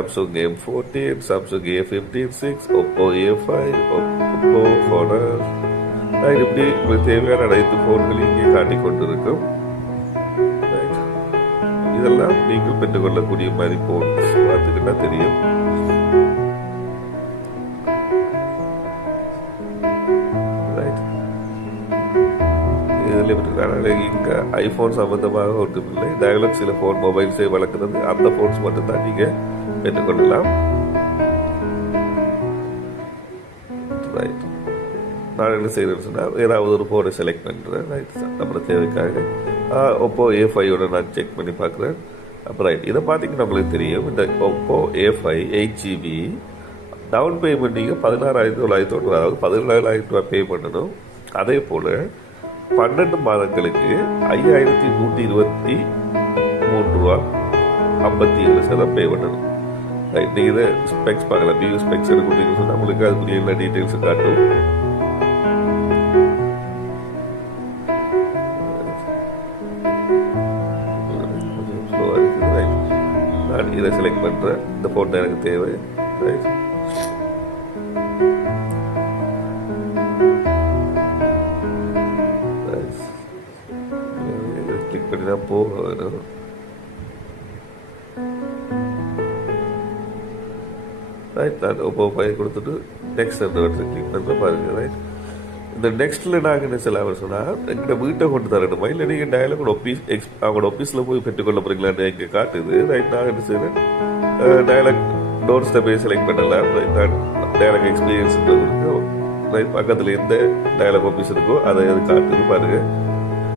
Samsung M14, Samsung A15-6, Oppo A5, Oppo Honor. இப்படி உங்களுக்கு தேவையான அனைத்து போன்களையும் இங்கே காட்டிக் கொண்டிருக்கும். இதெல்லாம் நீங்கள் பெற்றுக்கொள்ளக்கூடிய மாதிரி போன்ஸ் பார்த்துக்கிட்டா தெரியும். இங்க ஐபோன் சம்பந்தமாக ஒன்றுமில்லை. டயலாக் சில போன் மொபைல்ஸை வளர்க்கிறது, அந்த போன்ஸ் மட்டும் தான் நீங்க பெற்றுக்கொள்ளலாம். ரைட், நான் என்ன செய்யறேன்னு சொன்னா ஏதாவது ஒரு போனை செலக்ட் பண்றேன். ரைட், நம்ம தேவைக்காக ஒப்போ A5 நான் செக் பண்ணி பார்க்குறேன். அப்போ ரைட், இதை பார்த்தீங்கன்னா உங்களுக்கு தெரியும். இந்த Oppo A5 8GB down payment நீங்கள் 16,900, அதாவது 17,000 ரூபாய் பே பண்ணணும். அதே போல் 12 மாதங்களுக்கு 5,123 ரூபா 57 பே பண்ணணும். ரைட், நீங்கள் இதை ஸ்பெக்ஸ் பார்க்கலாம். பியூ ஸ்பெக்ஸ் எடுக்கணும்னு சொன்னால் உங்களுக்கு அதுக்குரிய எல்லா டீட்டெயில்ஸும் காட்டும். நான் இதை செலக்ட் பண்ணுறேன். இந்த ஃபோன் எனக்கு தேவை. ரைட், கிளிக் பண்ணி தான் போக வேணும். ரைட், நான் ஒப்போ பையன் கொடுத்துட்டு நெக்ஸ்ட் அந்த வருஷம் கிளிக் பண்ணுற பாருங்க. ரைட், இந்த நெக்ஸ்ட்ல நாங்கள் என்ன செய்யலாம் சொன்னால் எங்கிட்ட வீட்டை கொண்டு தரணுமா இல்லை நீங்கள் டயலாக் அவங்களோட ஆஃபீஸில் போய் பெற்றுக்கொள்ள போறீங்களான்னு இங்கே காட்டுது. ரைட், நாங்கள் என்ன செய்யறேன், டயலாக் டோர் ஸ்டெப்பை செலக்ட் பண்ணலாம். டயலாக் எக்ஸ்பீரியன்ஸ் இருக்கு. ரைட், பக்கத்தில் எந்த டயலாக் ஆஃபீஸ் இருக்கோ அதை காட்டுது பாருங்க.